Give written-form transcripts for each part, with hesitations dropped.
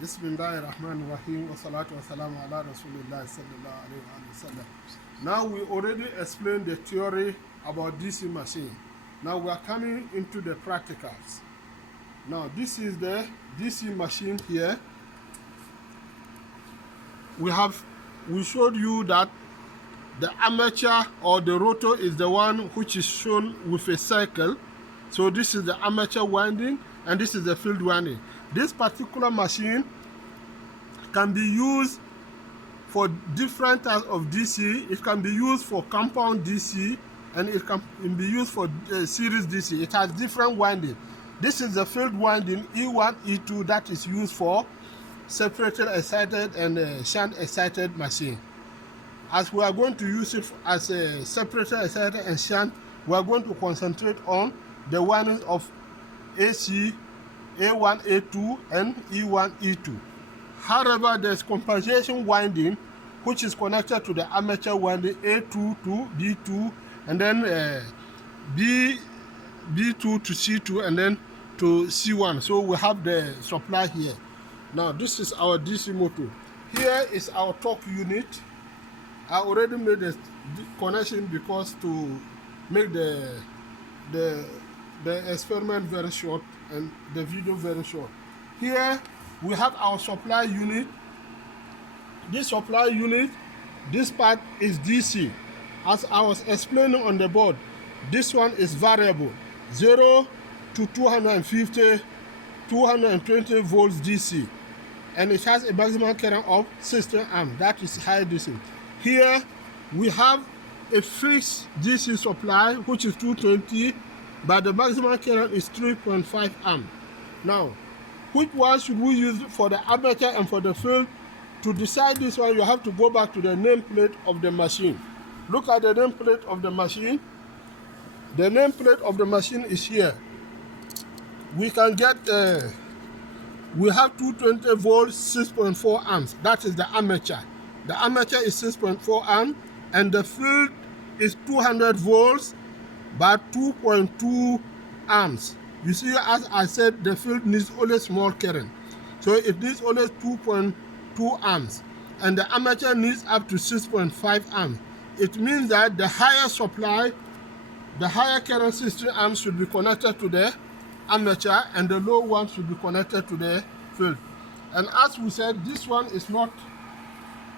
Bismillahirrahmanirrahim wa salatu wa salamu ala Rasulillah sallallahu alayhi wa sallam. Now we already explained the theory about DC machine. Now we are coming into the practicals. Now this is the DC machine here. We showed you that the armature or the rotor is the one which is shown with a circle. So this is the armature winding and this is the field winding. This particular machine can be used for different types of DC. It can be used for compound DC and it can be used for series DC. It has different winding. This is the field winding E1, E2 that is used for separated excited and shunt excited machine. As we are going to use it as a separated excited and shunt, we are going to concentrate on the windings of AC, A1, A2 and E1, E2. However, there's compensation winding which is connected to the armature winding A2 to B2 and then B2 to C2 and then to C1. So we have the supply here. Now this is our DC motor. Here is our torque unit. I already made the connection because to make the experiment very short and the video very short. Here we have our supply unit. This supply unit, this part is DC. As I was explaining on the board, this one is variable, 0 to 250, 220 volts DC. And it has a maximum current of 16 amps. That is high DC. Here we have a fixed DC supply which is 220, but the maximum current is 3.5 amps. Now, which one should we use for the armature and for the field? To decide this one, you have to go back to the nameplate of the machine. Look at the nameplate of the machine. The nameplate of the machine is here. We can get, we have 220 volts, 6.4 amps. That is the armature. The armature is 6.4 amps and the field is 200 volts but 2.2 amps. You see, as I said, the field needs only small current. So it needs only 2.2 amps and the armature needs up to 6.5 amps. It means that the higher supply, the higher current 16 amps should be connected to the armature and the low one should be connected to the field. And as we said, this one is not,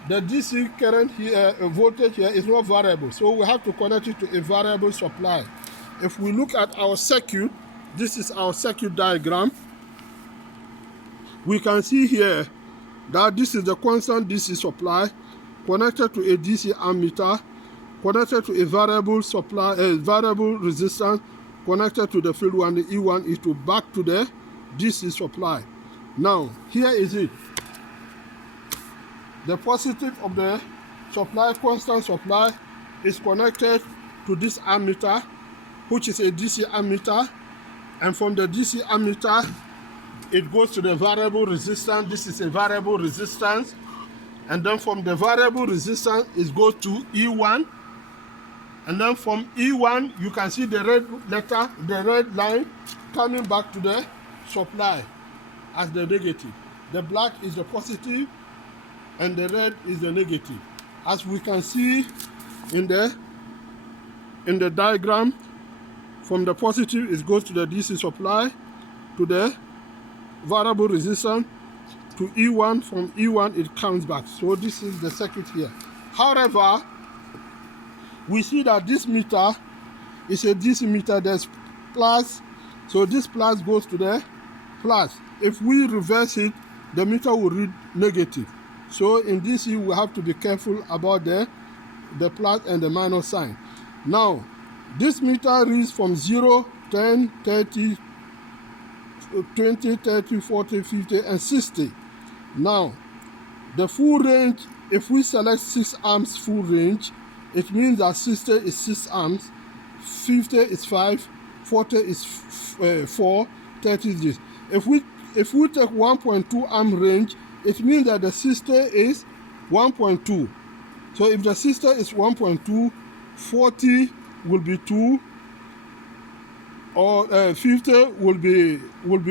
the DC current here, voltage here is not variable. So we have to connect it to a variable supply. If we look at our circuit, this is our circuit diagram. We can see here that this is the constant DC supply connected to a DC ammeter, connected to a variable supply, a variable resistance, connected to the field one, the E1, E2, back to the DC supply. Now, here is it. The positive of the supply, constant supply, is connected to this ammeter, which is a DC ammeter. And from the DC ammeter, it goes to the variable resistance. This is a variable resistance. And then from the variable resistance, it goes to E1. And then from E1, you can see the red letter, the red line coming back to the supply as the negative. The black is the positive and the red is the negative. As we can see in the diagram, from the positive, it goes to the DC supply, to the variable resistance, to E1. From E1, it comes back. So this is the circuit here. However, we see that this meter is a DC meter. There's plus, so this plus goes to the plus. If we reverse it, the meter will read negative. So in DC, we have to be careful about the plus and the minus sign. Now, this meter reads from 0, 10, 30, 20, 30, 40, 50, and 60. Now, the full range, if we select 6 amps full range, it means that 60 is 6 amps, 50 is 5, 40 is 4, 30 is this. If we take 1.2 amp range, it means that the 60 is 1.2. So if the 60 is 1.2, 40 will be 2, or 50 will be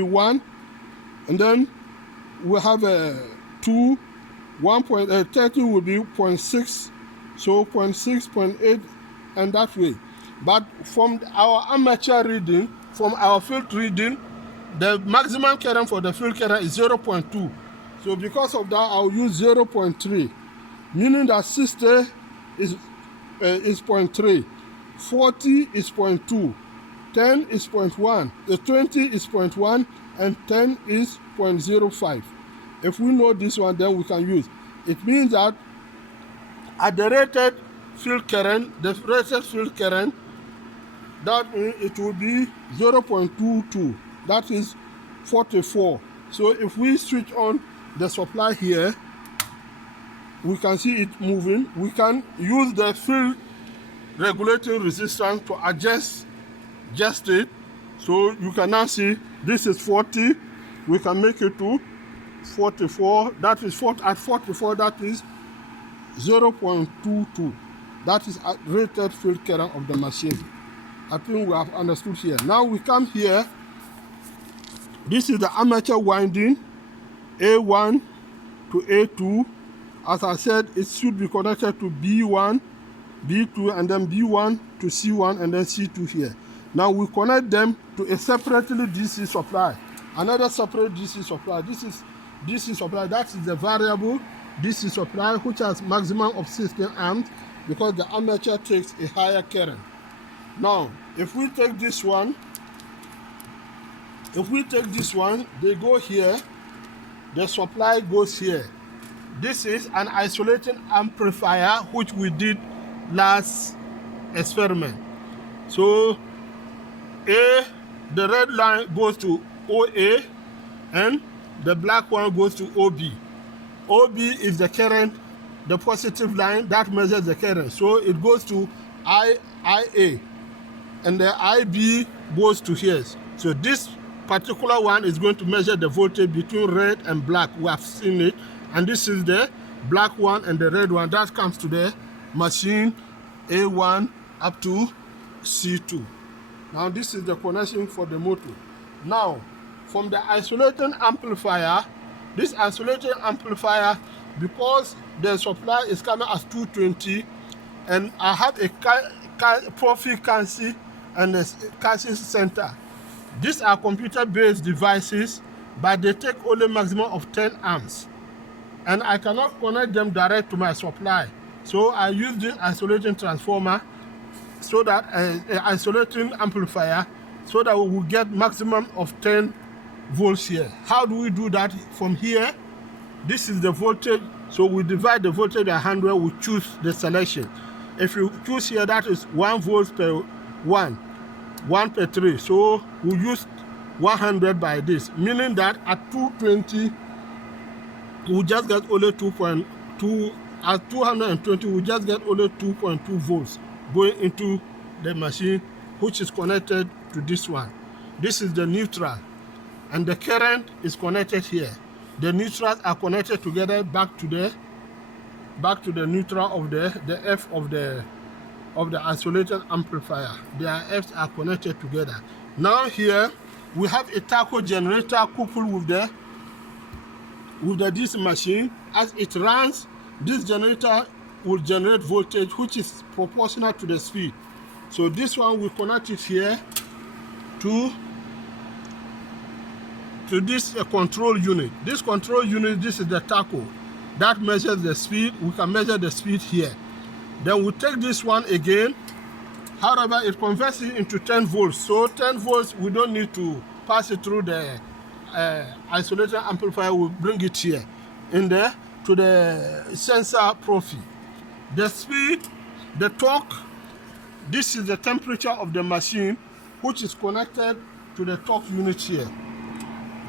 1, and then we have a 2, 1.30 will be 0.6, so 0.6, 0.8, and that way. But from our amateur reading, from our field reading, the maximum current for the field current is 0.2. So because of that, I'll use 0.3, meaning that 60 is 0.3, 40 is 0.2, 10 is 0.1, 20 is 0.1, and 10 is 0.05. If we know this one, then we can use. It means that at the rated field current, that means it will be 0.22. That is 44. So if we switch on the supply here, we can see it moving. We can use the field regulating resistance to adjust it. So you can now see this is 40. We can make it to 44. That is at 44. That is 0.22. That is at rated field current of the machine. I think we have understood here. Now we come here. This is the amateur winding, A1 to A2. As I said, it should be connected to B1, B2, and then B1 to C1, and then C2 here. Now we connect them to a separately DC supply, another separate DC supply. This is DC supply, that is the variable DC supply, which has maximum of 16 amps because the amateur takes a higher current. Now, if we take this one, they go here, the supply goes here. This is an isolating amplifier, which we did last experiment. So, the red line goes to OA, and the black one goes to OB. OB is the current, the positive line that measures the current. So it goes to IA, and the IB goes to here. So this particular one is going to measure the voltage between red and black. We have seen it. And this is the black one and the red one. That comes to the machine A1 up to C2. Now this is the connection for the motor. Now, from the isolating amplifier, this isolating amplifier, because the supply is coming as 220, and I have a profit currency and a currency center. These are computer-based devices, but they take only maximum of 10 amps. And I cannot connect them direct to my supply. So I use this isolating transformer, so that isolating amplifier, so that we will get maximum of 10 volts here. How do we do that? From here, this is the voltage. So we divide the voltage by 100, we choose the selection. If you choose here, that is 1 volt per 1 per 3. So we use 100 by this, meaning that at 220, we just get only 2.2. At 220, we just get only 2.2 volts going into the machine, which is connected to this one. This is the neutral, and the current is connected here. The neutrals are connected together back to the neutral of the F of the isolated amplifier. Their Fs are connected together. Now here we have a taco generator coupled with the DC machine. As it runs, this generator will generate voltage which is proportional to the speed. So this one we connect it here to this control unit. This control unit, this is the taco that measures the speed. We can measure the speed here. Then we take this one again. However, it converts it into 10 volts. So 10 volts, we don't need to pass it through the isolated amplifier. We bring it here in there to the sensor profile. The speed, the torque, this is the temperature of the machine, which is connected to the torque unit here.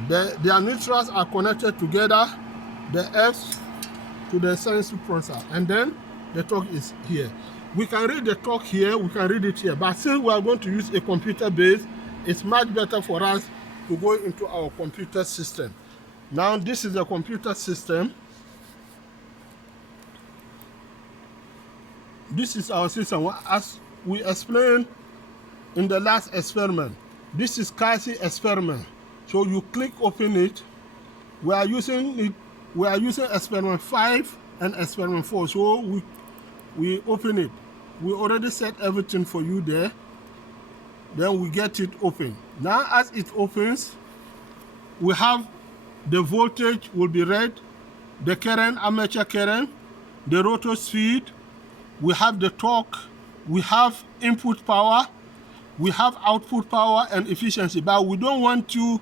Their neutrals are connected together, the Fs to the sensor processor, and then the torque is here. We can read the torque here, we can read it here, but since we are going to use a computer base, it's much better for us to go into our computer system. Now this is the computer system. This is our system. As we explained in the last experiment, this is Casey experiment. So you click open it, We are using experiment 5 and experiment 4. So we open it. We already set everything for you there. Then we get it open. Now as it opens, we have the voltage will be red, the current, armature current, the rotor speed, we have the torque, we have input power, we have output power and efficiency, but we don't want to,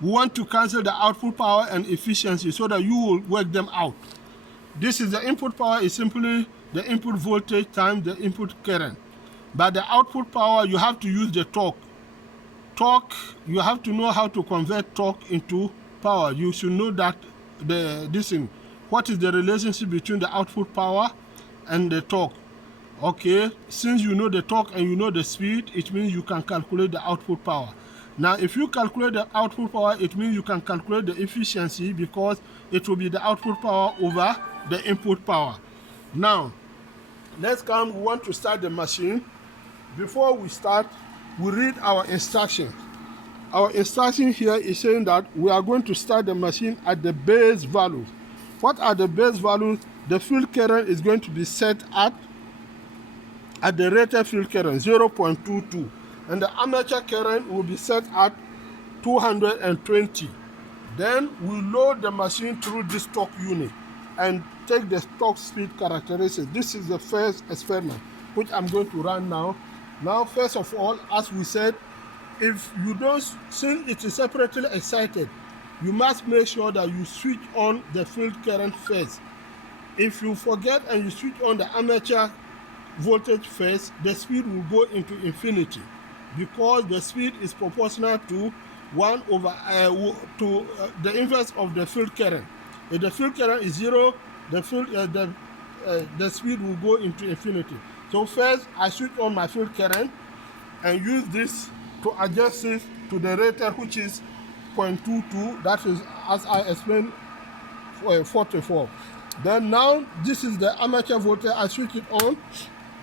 we want to cancel the output power and efficiency so that you will work them out. This is the input power is simply the input voltage times the input current. But the output power, you have to use the torque. Torque, you have to know how to convert torque into power. You should know that what is the relationship between the output power and the torque. Okay, since you know the torque and you know the speed, it means you can calculate the output power. Now, if you calculate the output power, it means you can calculate the efficiency because it will be the output power over the input power. Now, let's come, we want to start the machine. Before we start, we read our instructions. Our instruction here is saying that we are going to start the machine at the base values. What are the base values? The field current is going to be set at the rated field current, 0.22. And the armature current will be set at 220. Then we load the machine through this torque unit and take the torque speed characteristics. This is the first experiment, which I'm going to run now. Now, first of all, as we said, if you don't, since it is separately excited, you must make sure that you switch on the field current first. If you forget and you switch on the armature voltage first, the speed will go into infinity because the speed is proportional to 1 over the inverse of the field current. If the field current is 0, the speed will go into infinity. So first, I switch on my field current and use this to adjust it to the rated, which is 0.22. That is, as I explained, 44. Then now, this is the armature voltage. I switch it on.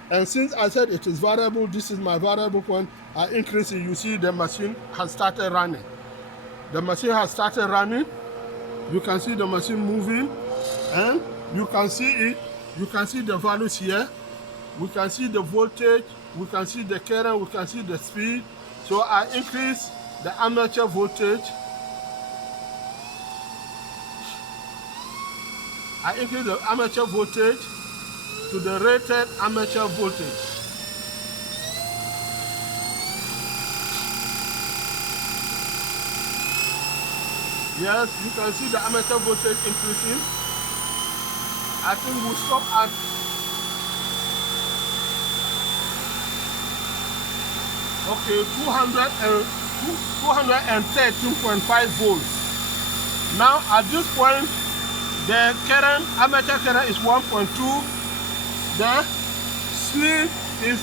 And since I said it is variable, this is my variable point. I increase it. You see the machine has started running. The machine has started running. You can see the machine moving. And you can see it. You can see the values here. We can see the voltage. We can see the current. We can see the speed. So I increase the armature voltage. I increase the armature voltage to the rated armature voltage. Yes, you can see the armature voltage increasing. I think we'll stop at 213.5 volts. Now at this point, the current, armature current is 1.2. The speed is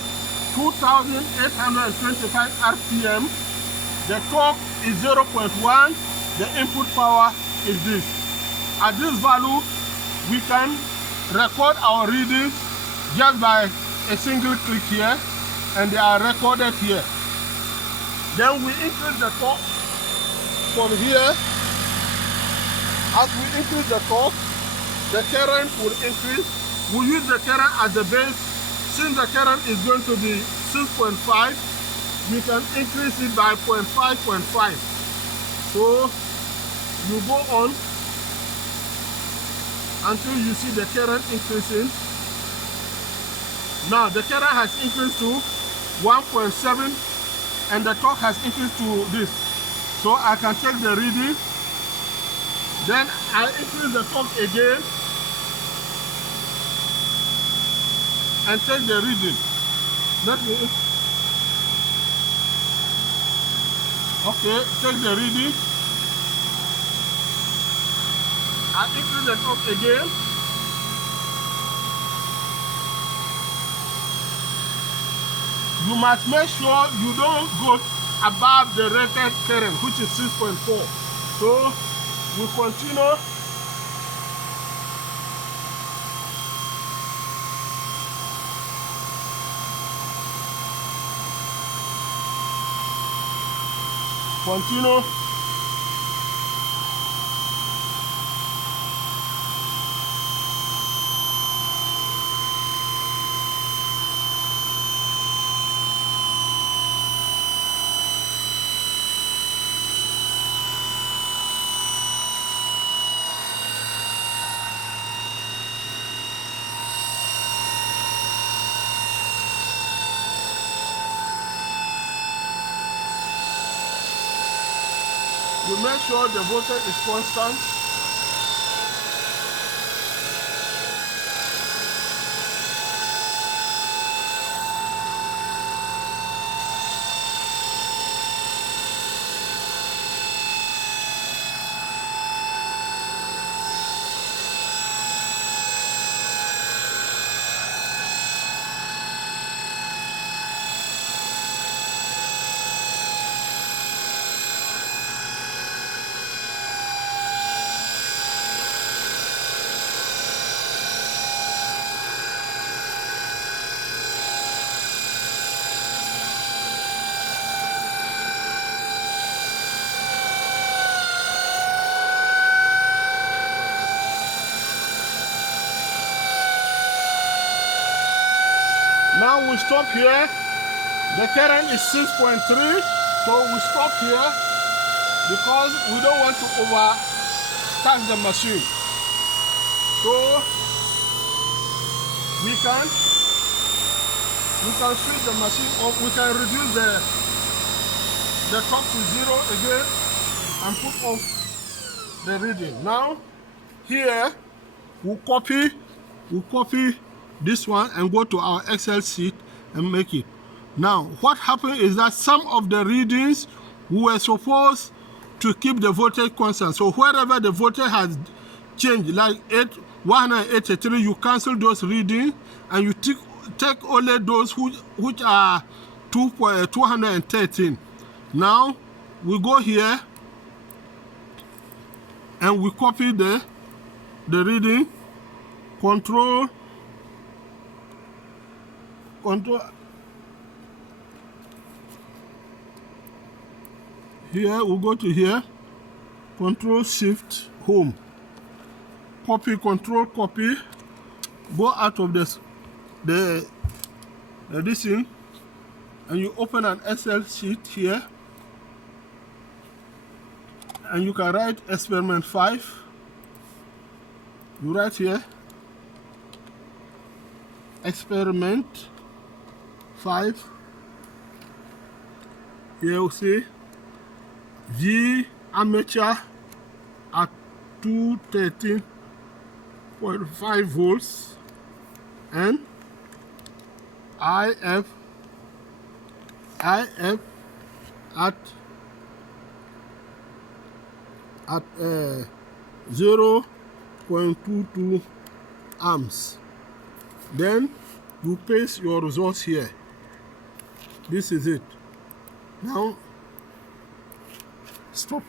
2,825 RPM. The torque is 0.1. The input power is this. At this value, we can record our readings just by a single click here, and they are recorded here. Then we increase the torque from here. As we increase the torque, the current will increase. We use the current as the base. Since the current is going to be 6.5, we can increase it by 0.5. So you go on until you see the current increasing. Now the current has increased to 1.7 and the torque has increased to this. So I can take the reading. Then I increase the torque again and take the reading. Take the reading. I increase the torque again. You must make sure you don't go above the rated current, which is 6.4. So we continue. You make sure the voltage is constant. Now we stop here. The current is 6.3, so we stop here because we don't want to overtax the machine. So we can switch the machine off. We can reduce the top to 0 again and put off the reading. Now here we'll copy this one and go to our Excel sheet and make it. Now what happened is that some of the readings we were supposed to keep the voltage constant. So wherever the voltage has changed, like 183, you cancel those readings and you take only those which are 213. Now we go here and we copy the reading, control. Here we go to here, Control Shift Home, copy, Control copy, go out of this thing, and you open an Excel sheet here, and you can write experiment 5. You write here experiment 5. Here you see V amateur at 213.5 volts and IF at 0.22 amps. Then you paste your results here. This is it. Now stop.